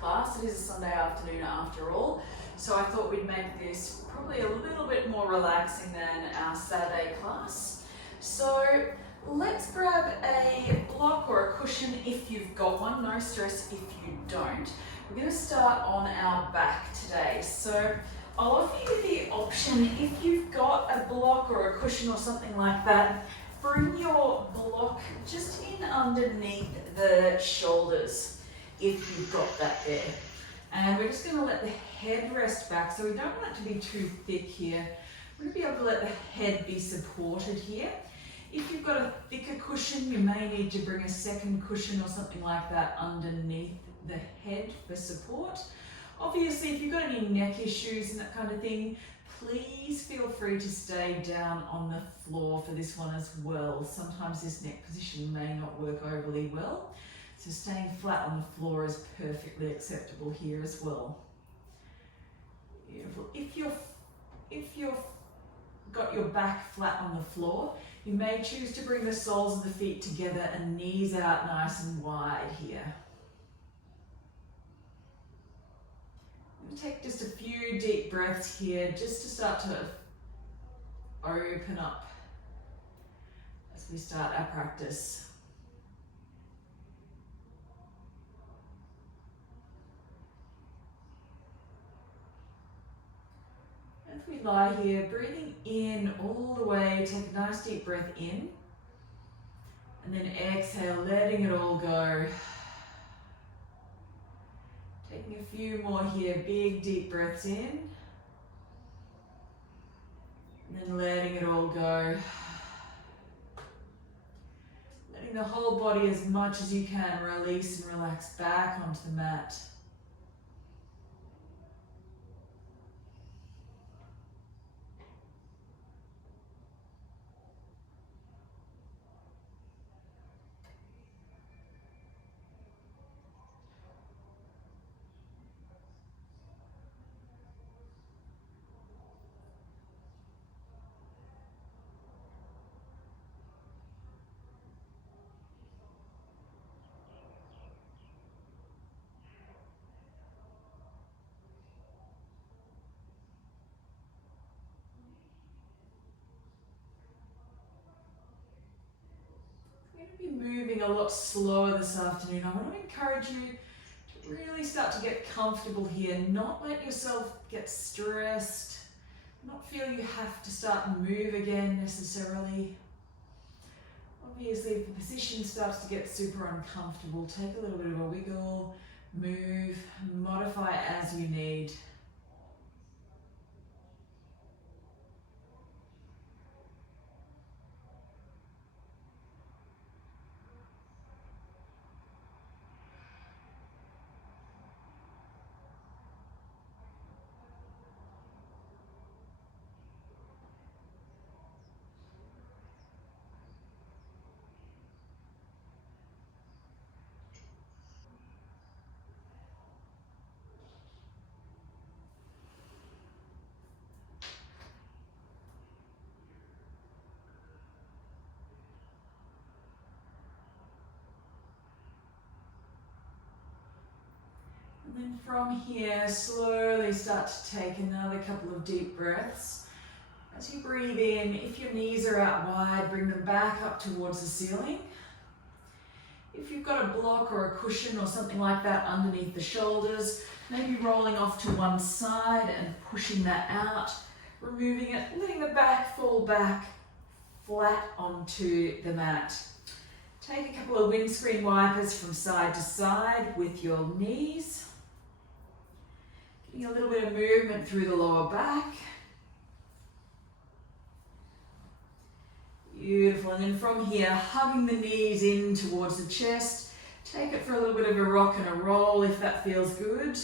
class. It is a Sunday afternoon after all, so I thought we'd make this probably a little bit more relaxing than our Saturday class. So let's grab a block or a cushion if you've got one, no stress if you don't. We're going to start on our back today. So I'll offer you the option, if you've got a block or a cushion or something like that, bring your block just in underneath the shoulders if you've got that there. And we're just going to let the head rest back, so we don't want it to be too thick here. We're going to be able to let the head be supported here. If you've got a thicker cushion, you may need to bring a second cushion or something like that underneath the head for support. Obviously, if you've got any neck issues and that kind of thing, please feel free to stay down on the floor for this one as well. Sometimes this neck position may not work overly well, so staying flat on the floor is perfectly acceptable here as well. Beautiful. If you've got your back flat on the floor, you may choose to bring the soles of the feet together and knees out nice and wide here. Take just a few deep breaths here just to start to open up as we start our practice. As we lie here, breathing in all the way, take a nice deep breath in, and then exhale, letting it all go. Taking a few more here, big deep breaths in, and then letting it all go. Letting the whole body as much as you can release and relax back onto the mat. Moving a lot slower this afternoon. I want to encourage you to really start to get comfortable here, not let yourself get stressed, not feel you have to start and move again necessarily. Obviously, if the position starts to get super uncomfortable, take a little bit of a wiggle, move, modify as you need. And then from here, slowly start to take another couple of deep breaths. As you breathe in, if your knees are out wide, bring them back up towards the ceiling. If you've got a block or a cushion or something like that underneath the shoulders, maybe rolling off to one side and pushing that out, removing it, letting the back fall back flat onto the mat. Take a couple of windscreen wipers from side to side with your knees. Getting a little bit of movement through the lower back. Beautiful. And then from here, hugging the knees in towards the chest. Take it for a little bit of a rock and a roll if that feels good.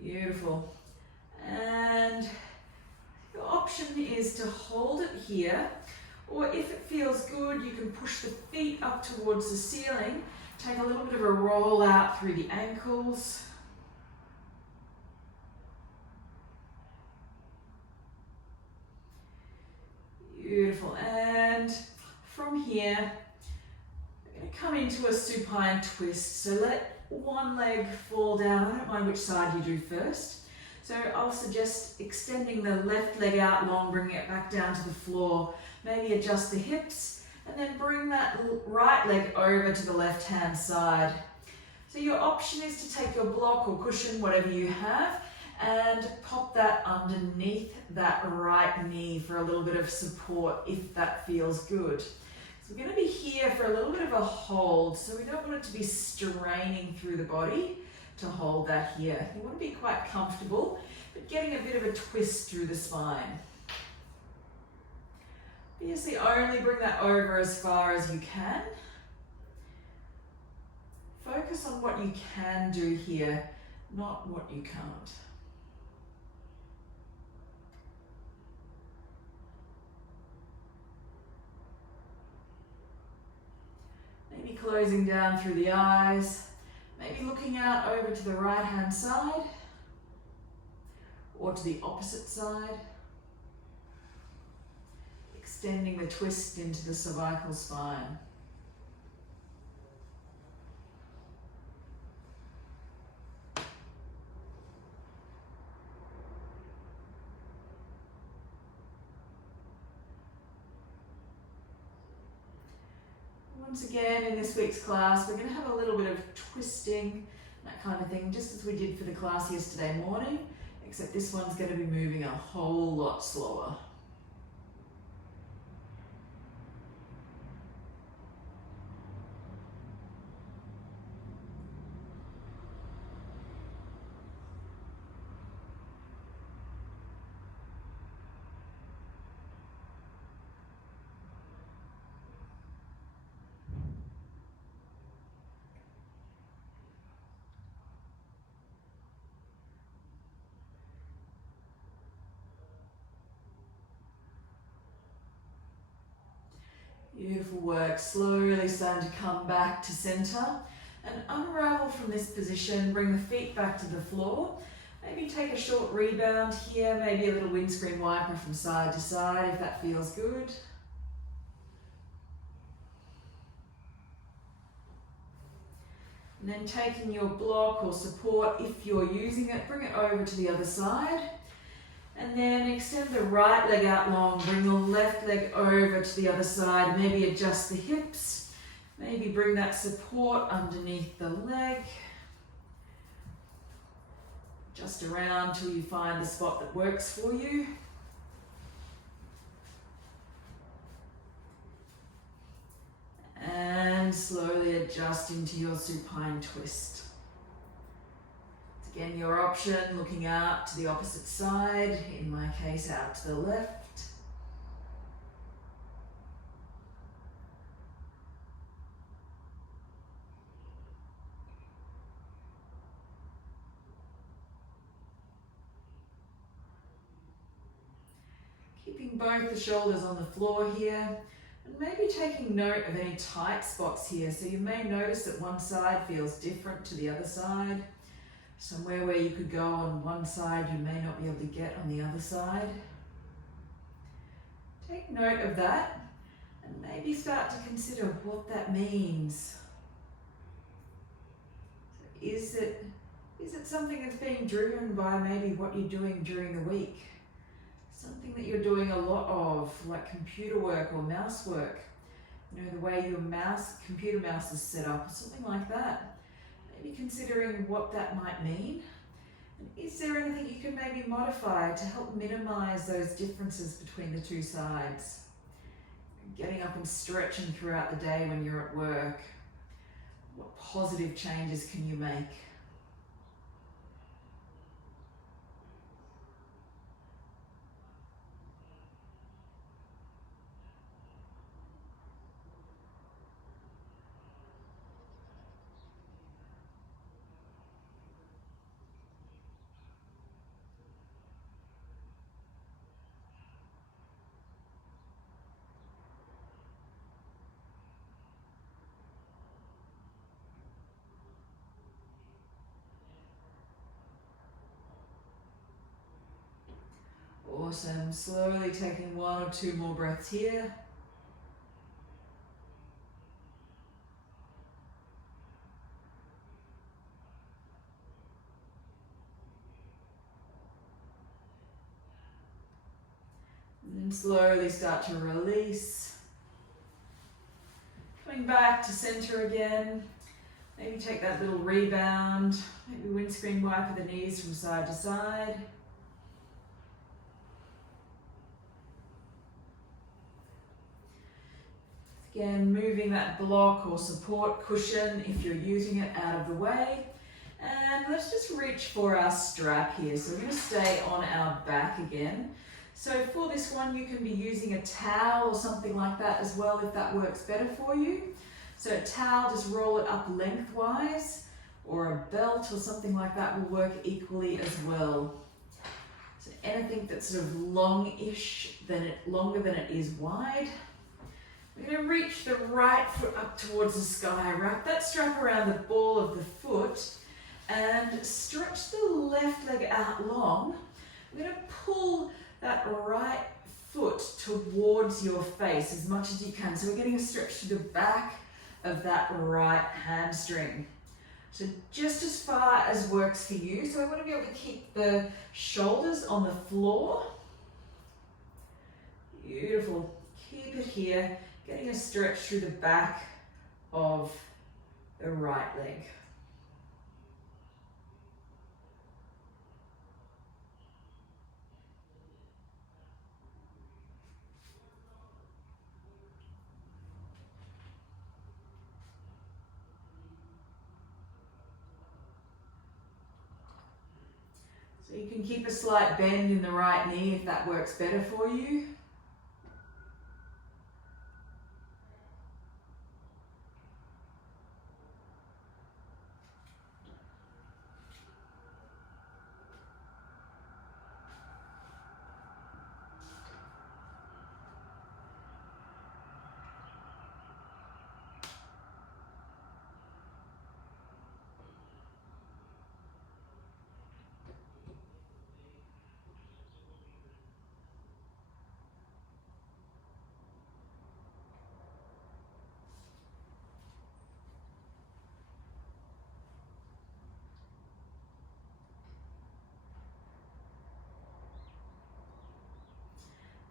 Beautiful. And your option is to hold it here, or if it feels good, you can push the feet up towards the ceiling. Take a little bit of a roll out through the ankles. Beautiful. And here, we're going to come into a supine twist. So let one leg fall down. I don't mind which side you do first. So I'll suggest extending the left leg out long, bringing it back down to the floor. Maybe adjust the hips and then bring that right leg over to the left hand side. So your option is to take your block or cushion, whatever you have, and pop that underneath that right knee for a little bit of support if that feels good. So we're going to be here for a little bit of a hold, so we don't want it to be straining through the body to hold that here. You want to be quite comfortable, but getting a bit of a twist through the spine. Obviously, only bring that over as far as you can. Focus on what you can do here, not what you can't. Maybe closing down through the eyes. Maybe looking out over to the right hand side or to the opposite side. Extending the twist into the cervical spine. Once again, in this week's class, we're going to have a little bit of twisting, that kind of thing, just as we did for the class yesterday morning, except this one's going to be moving a whole lot slower. Beautiful work, slowly starting to come back to center and unravel from this position, bring the feet back to the floor. Maybe take a short rebound here, maybe a little windscreen wiper from side to side if that feels good. And then taking your block or support, if you're using it, bring it over to the other side. And then extend the right leg out long, bring the left leg over to the other side, maybe adjust the hips, maybe bring that support underneath the leg. Just around till you find the spot that works for you. And slowly adjust into your supine twist. Again, your option, looking out to the opposite side, in my case out to the left. Keeping both the shoulders on the floor here, and maybe taking note of any tight spots here. So you may notice that one side feels different to the other side. Somewhere where you could go on one side, you may not be able to get on the other side. Take note of that and maybe start to consider what that means. So is it something that's being driven by maybe what you're doing during the week? Something that you're doing a lot of, like computer work or mouse work. You know, the way your computer mouse is set up, or something like that. Maybe considering what that might mean. And is there anything you can maybe modify to help minimize those differences between the two sides? Getting up and stretching throughout the day when you're at work. What positive changes can you make? Awesome. Slowly taking one or two more breaths here. And slowly start to release. Coming back to center again. Maybe take that little rebound. Maybe windscreen wiper the knees from side to side. Again, moving that block or support cushion if you're using it out of the way. And let's just reach for our strap here. So we're going to stay on our back again. So for this one, you can be using a towel or something like that as well if that works better for you. So a towel, just roll it up lengthwise, or a belt or something like that will work equally as well. So anything that's sort of longish, longer than it is wide. We're going to reach the right foot up towards the sky. Wrap that strap around the ball of the foot and stretch the left leg out long. We're going to pull that right foot towards your face as much as you can. So we're getting a stretch to the back of that right hamstring. So just as far as works for you. So I want to be able to keep the shoulders on the floor. Beautiful. Keep it here. Getting a stretch through the back of the right leg. So you can keep a slight bend in the right knee if that works better for you.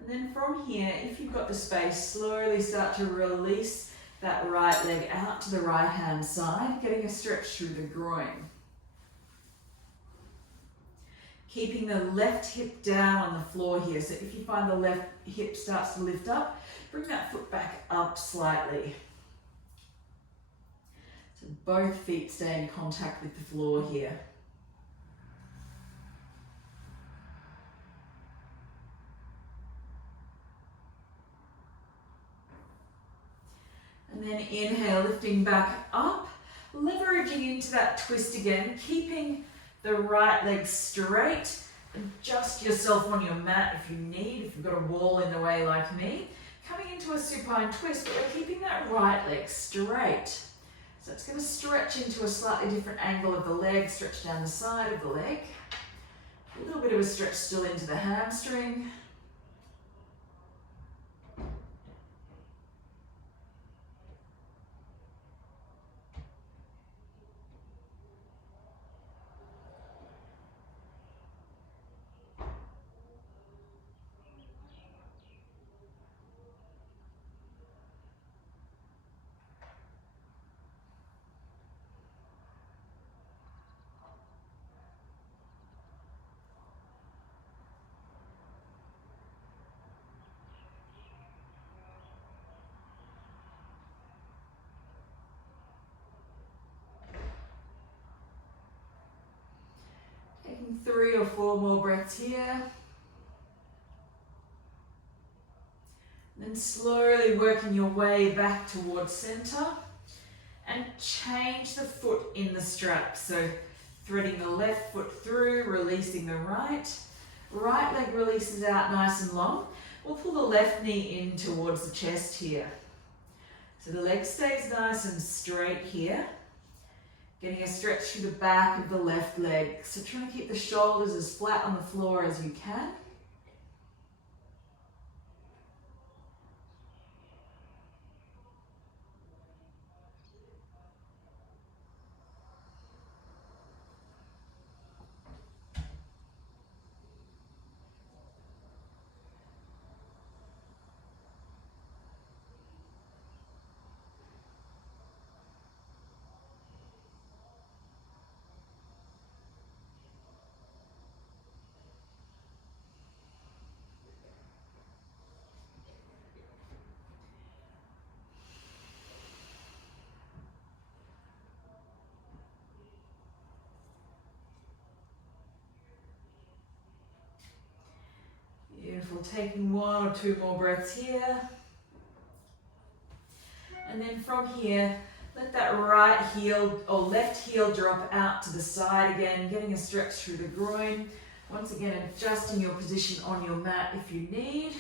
And then from here, if you've got the space, slowly start to release that right leg out to the right hand side, getting a stretch through the groin. Keeping the left hip down on the floor here. So if you find the left hip starts to lift up, bring that foot back up slightly. So both feet stay in contact with the floor here. And then inhale, lifting back up, leveraging into that twist again, keeping the right leg straight. Adjust yourself on your mat if you need, if you've got a wall in the way like me. Coming into a supine twist, but we're keeping that right leg straight. So it's going to stretch into a slightly different angle of the leg, stretch down the side of the leg. A little bit of a stretch still into the hamstring. Taking 3 or 4 more breaths here. Then slowly working your way back towards center and change the foot in the strap. So threading the left foot through, releasing the right. Right leg releases out nice and long. We'll pull the left knee in towards the chest here. So the leg stays nice and straight here. Getting a stretch through the back of the left leg. So trying to keep the shoulders as flat on the floor as you can. Beautiful, taking 1 or 2 more breaths here. And then from here, let that right heel or left heel drop out to the side again, getting a stretch through the groin. Once again, adjusting your position on your mat if you need.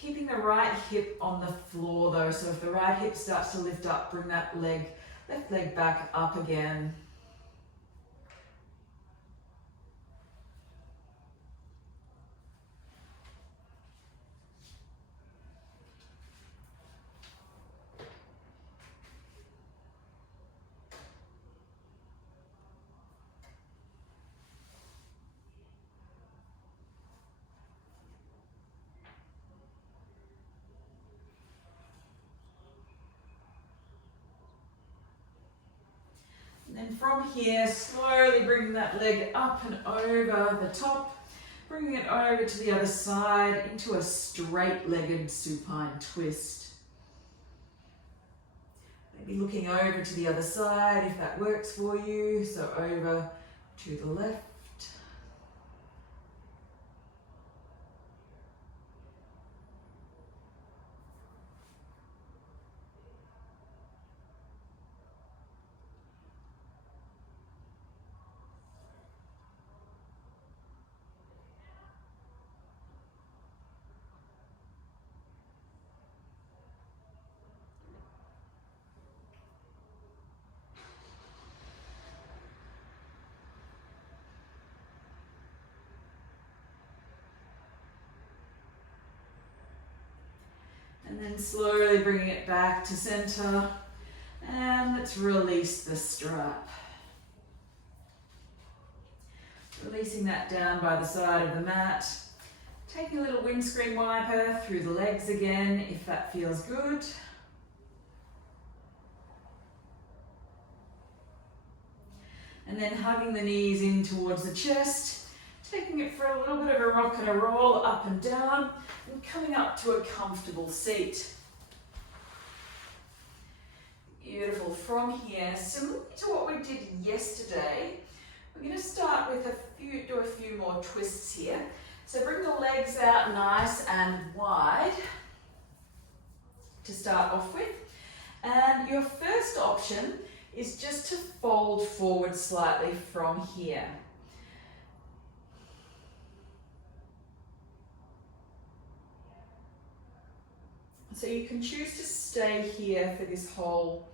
Keeping the right hip on the floor though, so if the right hip starts to lift up, bring that left leg back up again. And from here, slowly bring that leg up and over the top, bringing it over to the other side into a straight-legged supine twist. Maybe looking over to the other side if that works for you, so over to the left. And then slowly bringing it back to center. And let's release the strap. Releasing that down by the side of the mat. Taking a little windscreen wiper through the legs again, if that feels good. And then hugging the knees in towards the chest. Taking it for a little bit of a rock and a roll up and down. And coming up to a comfortable seat. Beautiful. From here, similar to what we did yesterday, we're going to start with do a few more twists here. So bring the legs out nice and wide to start off with. And your first option is just to fold forward slightly from here. So you can choose to stay here for this whole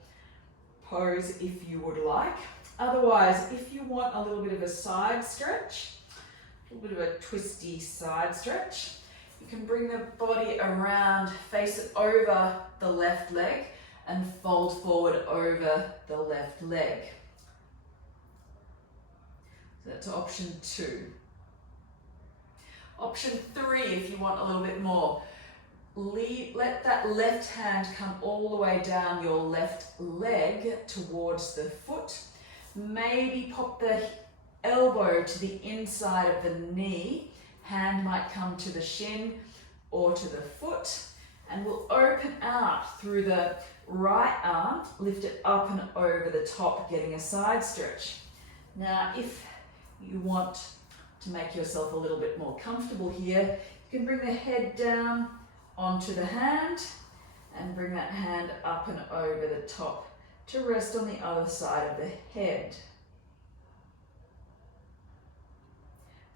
pose if you would like. Otherwise, if you want a little bit of a side stretch, a little bit of a twisty side stretch, you can bring the body around, face it over the left leg and fold forward over the left leg. So that's option 2. Option 3, if you want a little bit more, let that left hand come all the way down your left leg towards the foot. Maybe pop the elbow to the inside of the knee. Hand might come to the shin or to the foot. And we'll open out through the right arm, lift it up and over the top, getting a side stretch. Now, if you want to make yourself a little bit more comfortable here, you can bring the head down onto the hand and bring that hand up and over the top to rest on the other side of the head.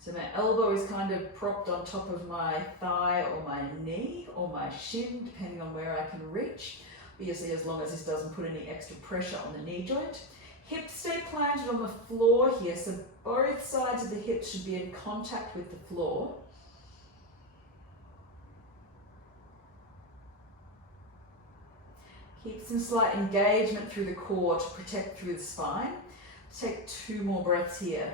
So my elbow is kind of propped on top of my thigh or my knee or my shin, depending on where I can reach. Obviously, as long as this doesn't put any extra pressure on the knee joint. Hips stay planted on the floor here, so both sides of the hips should be in contact with the floor. Keep some slight engagement through the core to protect through the spine. Take 2 more breaths here.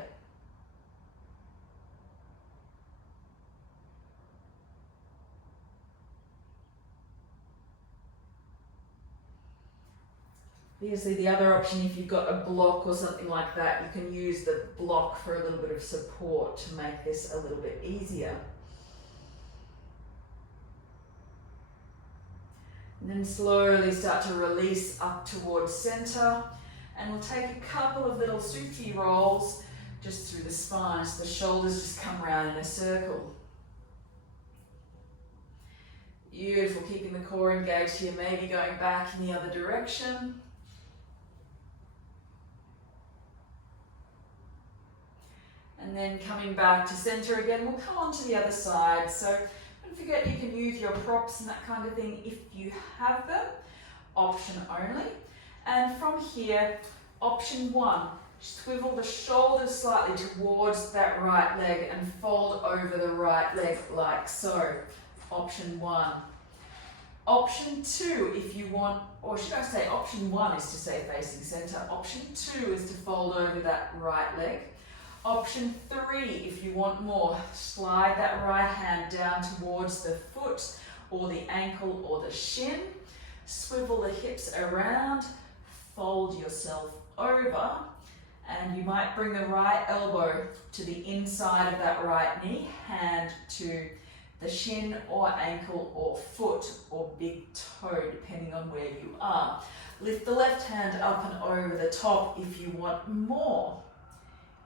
Obviously, the other option, if you've got a block or something like that, you can use the block for a little bit of support to make this a little bit easier. And then slowly start to release up towards center. And we'll take a couple of little sufi rolls just through the spine, so the shoulders just come around in a circle. Beautiful, keeping the core engaged here, maybe going back in the other direction. And then coming back to center again, we'll come on to the other side. So don't forget you can use your props and that kind of thing if you have them, option only. And from here, option 1, swivel the shoulders slightly towards that right leg and fold over the right leg like so. Option 1. Option 2, if you want, or should I say option 1 is to stay facing center. Option 2 is to fold over that right leg. Option 3, if you want more, slide that right hand down towards the foot or the ankle or the shin. Swivel the hips around, fold yourself over, and you might bring the right elbow to the inside of that right knee, hand to the shin or ankle or foot or big toe, depending on where you are. Lift the left hand up and over the top if you want more.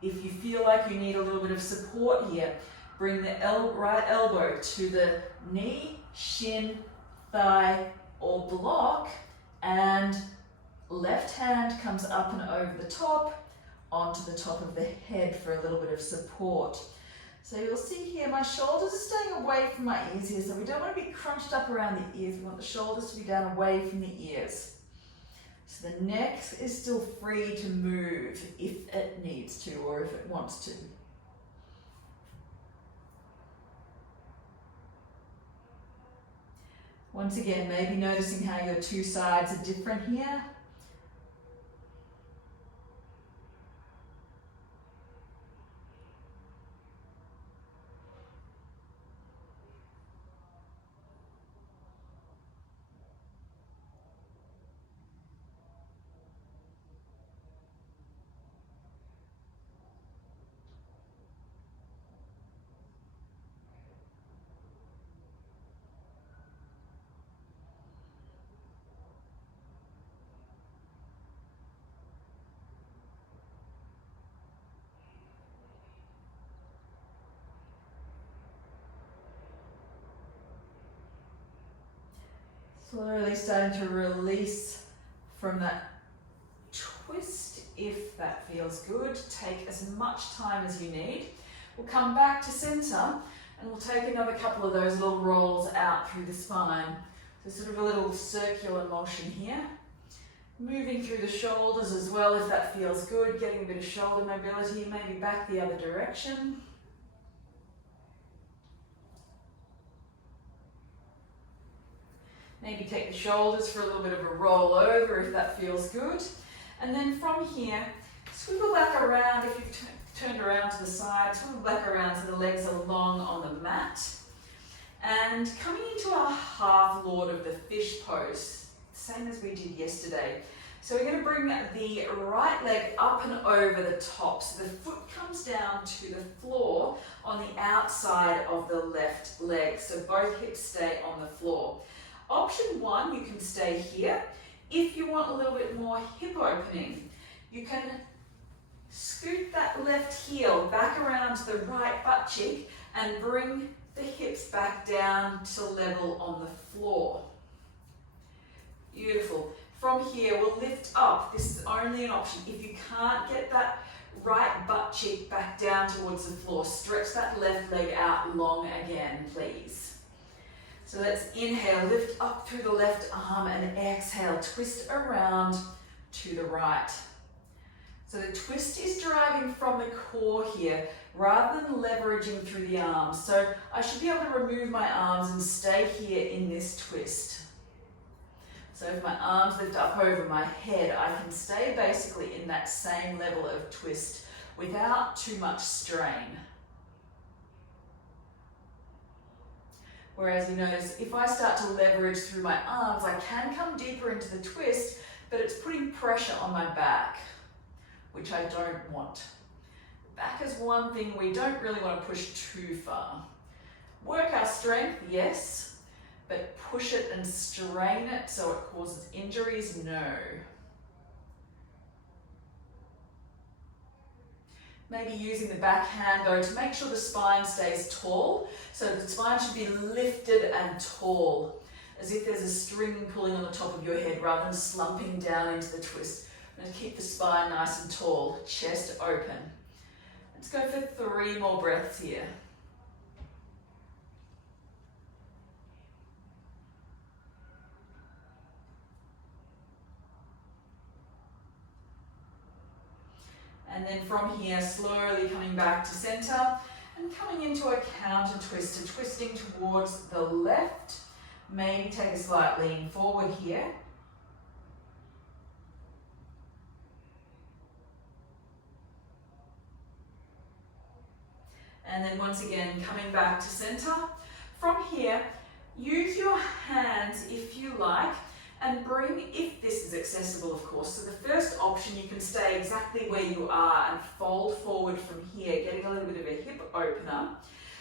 If you feel like you need a little bit of support here, bring the right elbow to the knee, shin, thigh, or block, and left hand comes up and over the top, onto the top of the head for a little bit of support. So you'll see here my shoulders are staying away from my ears here, so we don't want to be crunched up around the ears. We want the shoulders to be down away from the ears. So the neck is still free to move if it needs to or if it wants to. Once again, maybe noticing how your two sides are different here. Slowly starting to release from that twist if that feels good. Take as much time as you need. We'll come back to center and we'll take another couple of those little rolls out through the spine. So sort of a little circular motion here. Moving through the shoulders as well if that feels good. Getting a bit of shoulder mobility, maybe back the other direction. Maybe take the shoulders for a little bit of a roll over if that feels good. And then from here, swivel back around if you've turned around to the side, swivel back around so the legs are long on the mat. And coming into our half Lord of the Fish pose, same as we did yesterday. So we're going to bring the right leg up and over the top. So the foot comes down to the floor on the outside of the left leg. So both hips stay on the floor. Option 1, you can stay here. If you want a little bit more hip opening, you can scoot that left heel back around to the right butt cheek and bring the hips back down to level on the floor. Beautiful. From here, we'll lift up. This is only an option. If you can't get that right butt cheek back down towards the floor, stretch that left leg out long again, please. So let's inhale, lift up through the left arm and exhale, twist around to the right. So the twist is deriving from the core here rather than leveraging through the arms. So I should be able to remove my arms and stay here in this twist. So if my arms lift up over my head, I can stay basically in that same level of twist without too much strain. Whereas you notice, if I start to leverage through my arms, I can come deeper into the twist, but it's putting pressure on my back, which I don't want. Back is one thing we don't really want to push too far. Work our strength, yes, but push it and strain it so it causes injuries, no. Maybe using the back hand though to make sure the spine stays tall. So the spine should be lifted and tall. as if there's a string pulling on the top of your head rather than slumping down into the twist. I'm going to keep the spine nice and tall, chest open. Let's go for 3 more breaths here. And then from here, slowly coming back to center and coming into a counter twist, so twisting towards the left. Maybe take a slight lean forward here. And then once again, coming back to center. From here, use your hands if you like, and bring, if this is accessible of course. So the first option, you can stay exactly where you are and fold forward from here, getting a little bit of a hip opener.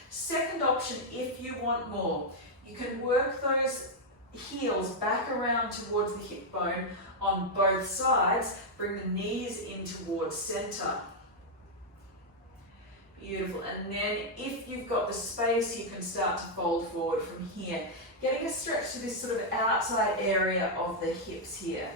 Second option, if you want more, you can work those heels back around towards the hip bone on both sides, bring the knees in towards center. Beautiful, and then if you've got the space, you can start to fold forward from here, getting a stretch to this sort of outside area of the hips here.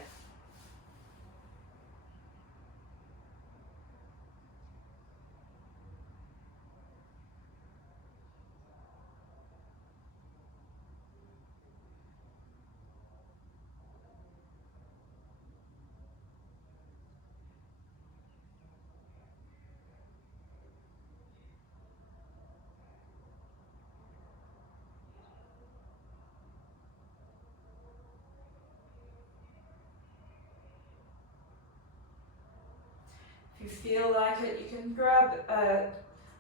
If you feel like it, you can grab a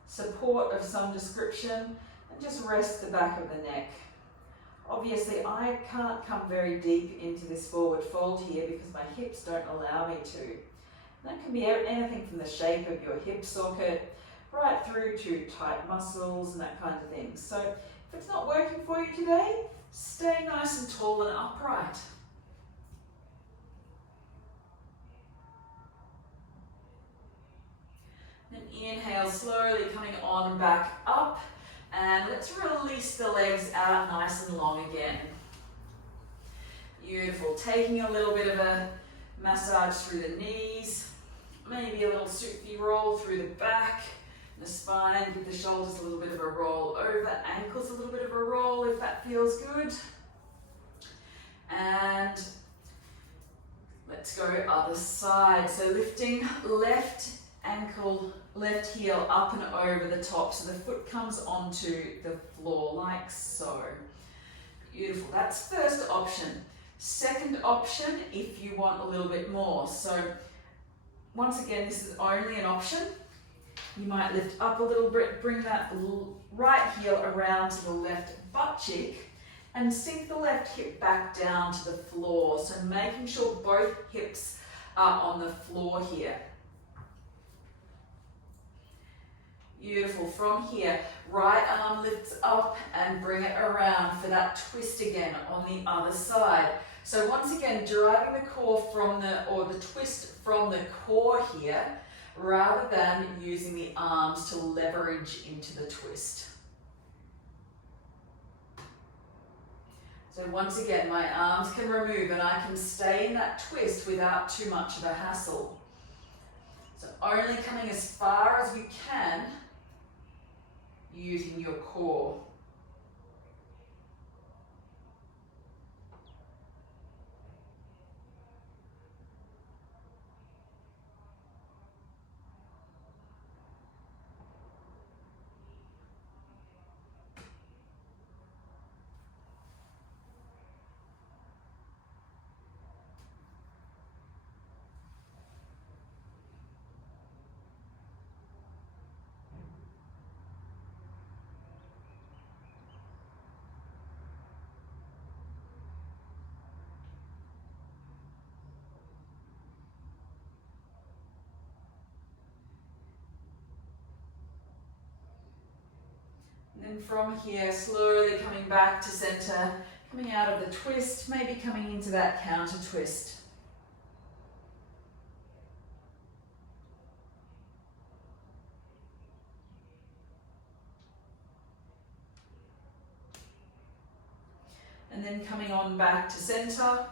support of some description and just rest the back of the neck. Obviously, I can't come very deep into this forward fold here because my hips don't allow me to. And that can be anything from the shape of your hip socket right through to tight muscles and that kind of thing. So if it's not working for you today, stay nice and tall and upright. Then inhale, slowly coming on back up, and let's release the legs out nice and long again. Beautiful, taking a little bit of a massage through the knees, maybe a little Sufi roll through the back, the spine, give the shoulders a little bit of a roll over, ankles a little bit of a roll if that feels good. And let's go other side, so lifting left ankle, left heel up and over the top, so the foot comes onto the floor like so. Beautiful, that's first option. Second option, if you want a little bit more. So once again, this is only an option. You might lift up a little bit, bring that right heel around to the left butt cheek and sink the left hip back down to the floor. So making sure both hips are on the floor here. Beautiful. From here, right arm lifts up and bring it around for that twist again on the other side. So once again, driving the core from the twist from the core here, rather than using the arms to leverage into the twist. So once again, my arms can remove and I can stay in that twist without too much of a hassle. So only coming as far as you can, using your core. And then from here, slowly coming back to center, coming out of the twist, maybe coming into that counter twist. and then coming on back to center.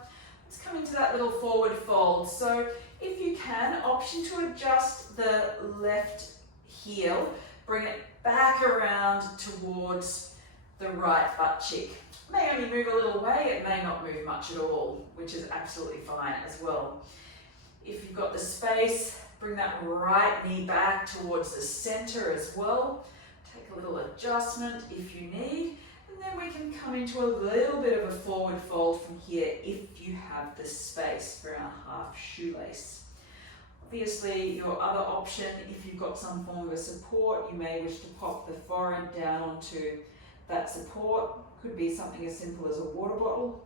Let's come into that little forward fold. So if you can, option to adjust the left heel, bring it back around towards the right butt cheek. It may only move a little way, it may not move much at all, which is absolutely fine as well. If you've got the space, bring that right knee back towards the center as well. Take a little adjustment if you need, and then we can come into a little bit of a forward fold from here if you have the space for our half shoelace. Obviously, your other option, if you've got some form of a support, you may wish to pop the forehead down onto that support. Could be something as simple as a water bottle.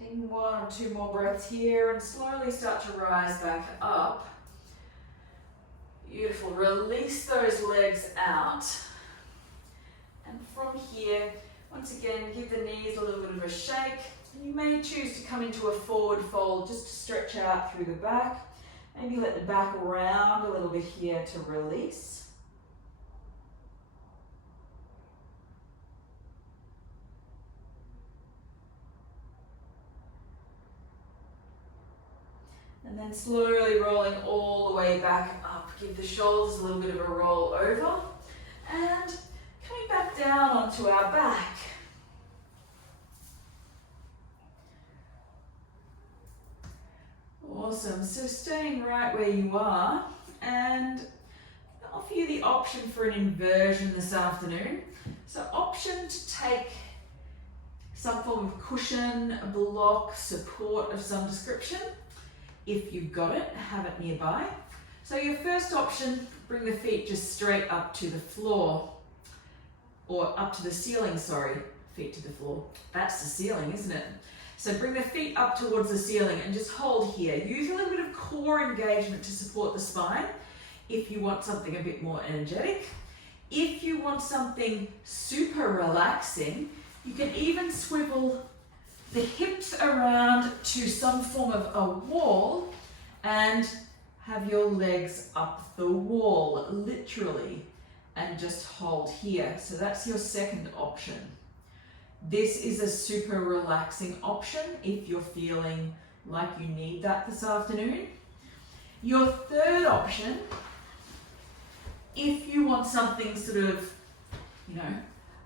Taking 1 or 2 more breaths here and slowly start to rise back up. Beautiful. Release those legs out. And from here, once again, give the knees a little bit of a shake. And you may choose to come into a forward fold just to stretch out through the back. Maybe let the back round a little bit here to release. And then slowly rolling all the way back up. Give the shoulders a little bit of a roll over. And coming back down onto our back. Awesome. So staying right where you are. And I'll offer you the option for an inversion this afternoon. So option to take some form of cushion, block, support of some description. If you've got it, have it nearby. So your first option, bring the feet just straight up to the floor, or up to the ceiling, sorry, feet to the floor. That's the ceiling, isn't it? So bring the feet up towards the ceiling and just hold here. Use a little bit of core engagement to support the spine if you want something a bit more energetic. If you want something super relaxing, you can even swivel the hips around to some form of a wall and have your legs up the wall, literally, and just hold here. So that's your second option. This is a super relaxing option if you're feeling like you need that this afternoon. Your third option, if you want something sort of,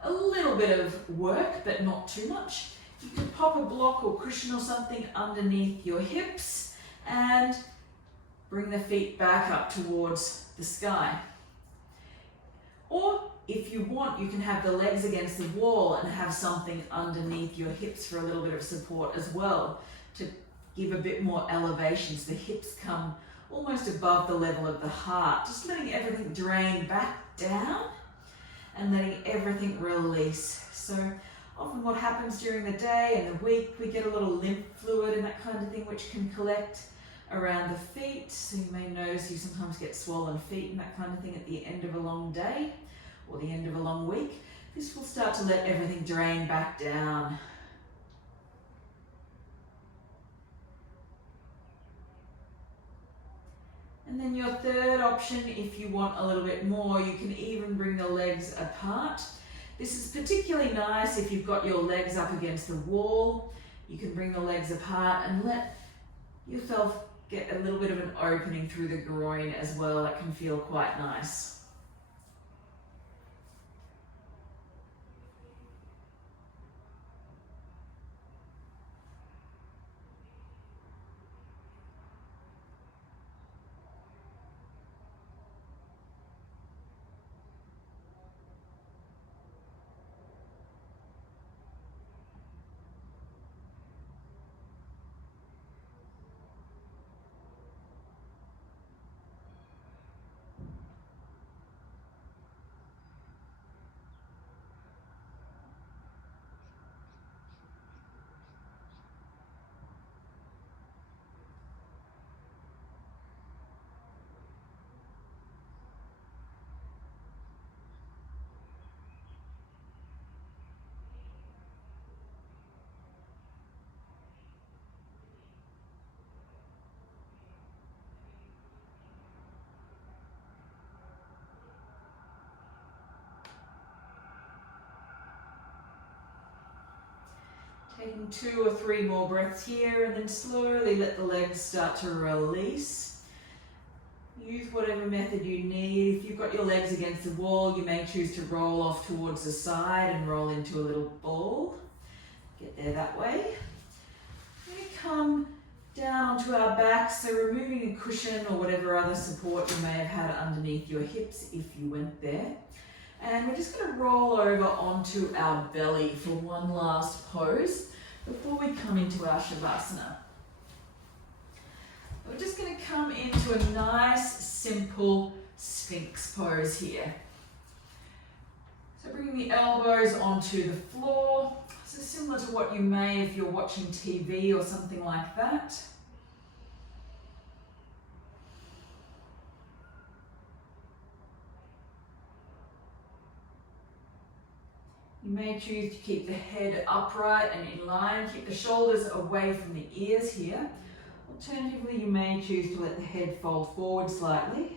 a little bit of work, but not too much, you can pop a block or cushion or something underneath your hips and bring the feet back up towards the sky. Or if you want, you can have the legs against the wall and have something underneath your hips for a little bit of support as well, to give a bit more elevation so the hips come almost above the level of the heart. Just letting everything drain back down and letting everything release. So often what happens during the day and the week, we get a little lymph fluid and that kind of thing which can collect around the feet. So you may notice you sometimes get swollen feet and that kind of thing at the end of a long day or the end of a long week. This will start to let everything drain back down. And then your third option, if you want a little bit more, you can even bring the legs apart. This is particularly nice if you've got your legs up against the wall. You can bring the legs apart and let yourself get a little bit of an opening through the groin as well. That can feel quite nice. Taking 2 or 3 more breaths here, and then slowly let the legs start to release. Use whatever method you need. If you've got your legs against the wall, you may choose to roll off towards the side and roll into a little ball. Get there that way. We're going to come down onto our backs, so removing a cushion or whatever other support you may have had underneath your hips if you went there. And we're just going to roll over onto our belly for one last pose before we come into our Shavasana. We're just going to come into a nice, simple Sphinx pose here. So bringing the elbows onto the floor. So similar to what you may if you're watching TV or something like that. You may choose to keep the head upright and in line. Keep the shoulders away from the ears here. Alternatively, you may choose to let the head fold forward slightly.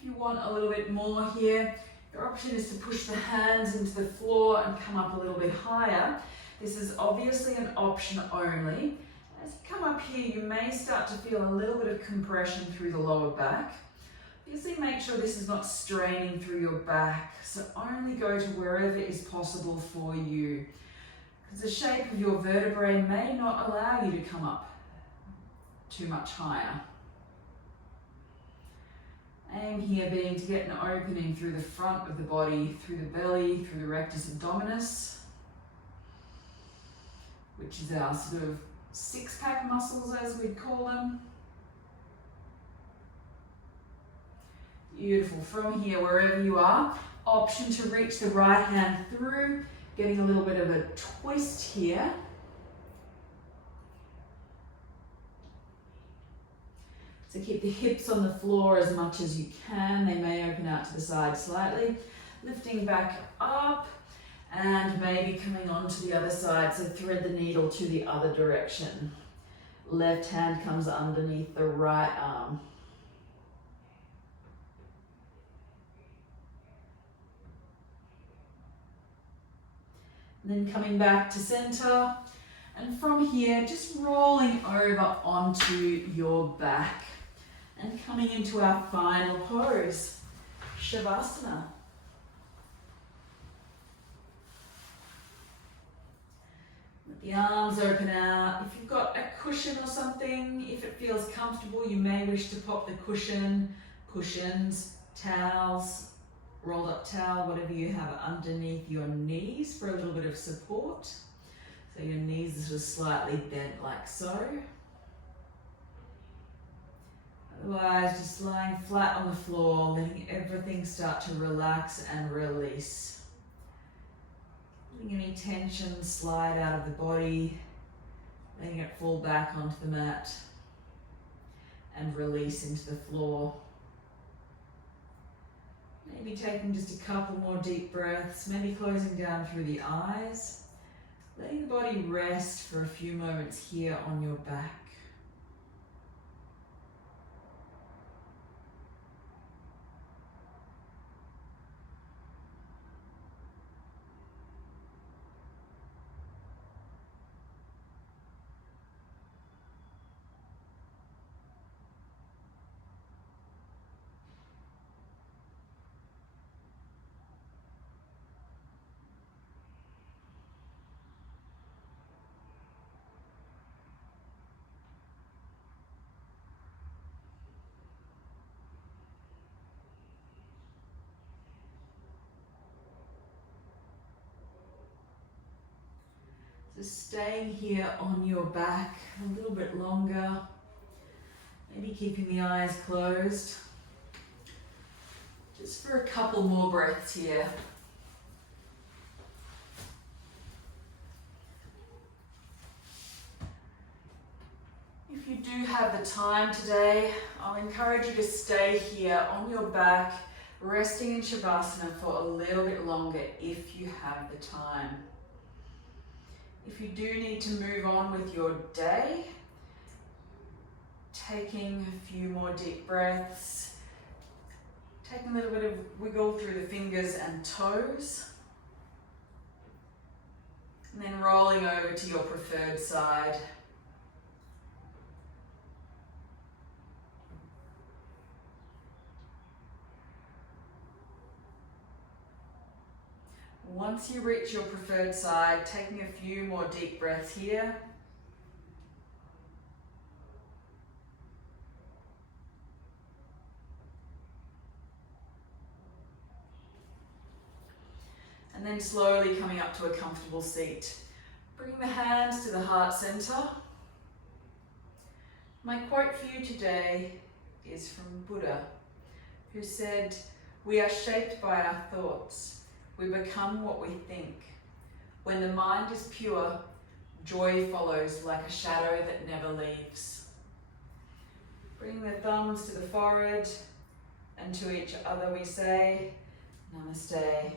If you want a little bit more here, your option is to push the hands into the floor and come up a little bit higher. This is obviously an option only. As you come up here, you may start to feel a little bit of compression through the lower back. Obviously, make sure this is not straining through your back, so only go to wherever is possible for you. Because the shape of your vertebrae may not allow you to come up too much higher. Aim here being to get an opening through the front of the body, through the belly, through the rectus abdominis, which is our sort of six-pack muscles as we'd call them. Beautiful. From here, wherever you are, option to reach the right hand through, getting a little bit of a twist here. So keep the hips on the floor as much as you can. They may open out to the side slightly. Lifting back up and maybe coming on to the other side. So thread the needle to the other direction. Left hand comes underneath the right arm. And then coming back to center. And from here, just rolling over onto your back. And coming into our final pose, Shavasana. Let the arms open out. If you've got a cushion or something, if it feels comfortable, you may wish to pop the cushion, cushions, towels, rolled up towel, whatever you have underneath your knees for a little bit of support. So your knees are just slightly bent like so. Otherwise, just lying flat on the floor, letting everything start to relax and release. Letting any tension slide out of the body, letting it fall back onto the mat and release into the floor. Maybe taking just a couple more deep breaths, maybe closing down through the eyes, letting the body rest for a few moments here on your back. So staying here on your back a little bit longer, maybe keeping the eyes closed. Just for a couple more breaths here. If you do have the time today, I'll encourage you to stay here on your back, resting in Shavasana for a little bit longer if you have the time. If you do need to move on with your day, taking a few more deep breaths, taking a little bit of wiggle through the fingers and toes, and then rolling over to your preferred side. Once you reach your preferred side, taking a few more deep breaths here. And then slowly coming up to a comfortable seat. Bring the hands to the heart center. My quote for you today is from Buddha, who said, "We are shaped by our thoughts. We become what we think. When the mind is pure, joy follows like a shadow that never leaves." Bring the thumbs to the forehead, and to each other we say, Namaste.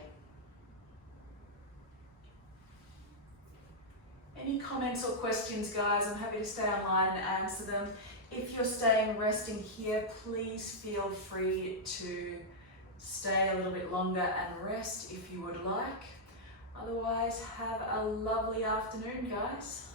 Any comments or questions, guys? I'm happy to stay online and answer them. If you're staying resting here, please feel free to stay a little bit longer and rest if you would like. Otherwise, have a lovely afternoon, guys.